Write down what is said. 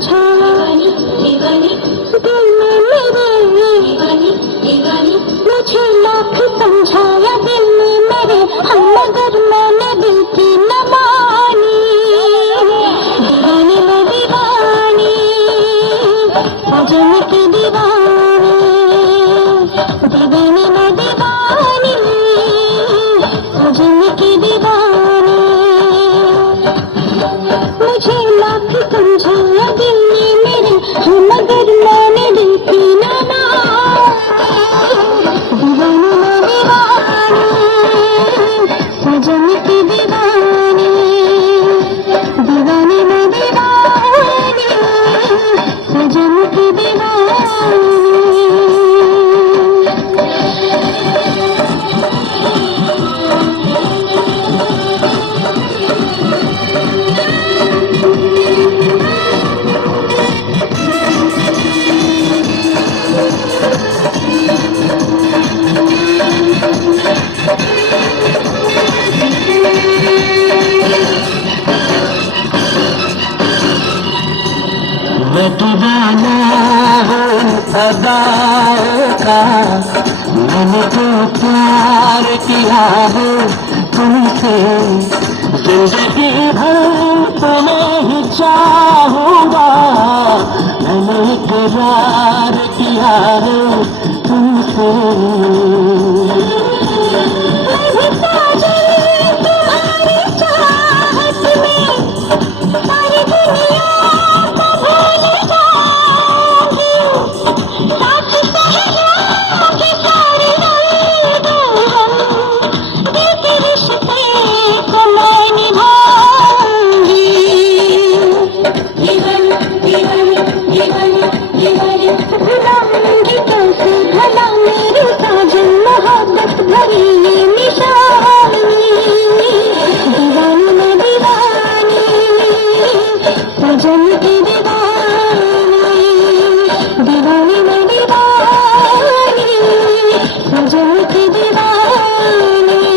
समझाया दिल ने मेरे मुझे लाख समझाया दिल ने मेरे हम मगर मैंने दिल की न मानी। दीवानी मैं दीवानी सजन की दीवानी, दीवानी मैं दीवानी सजन की दीवानी। मुझे लाख समझाया दिल ने मेरे हम मगर मैंने दिल की न मानी। दीवानी मैं दीवानी सजन की दीवानी, दीवानी मैं दीवानी सजन की दीवानी। मैं दीवाना हूँ अदाओं का, मैंने तो प्यार किया है तुमसे। जिंदगी भर तुम्हें ही चाहूँगा, मैंने इकरार किया है तुमसे।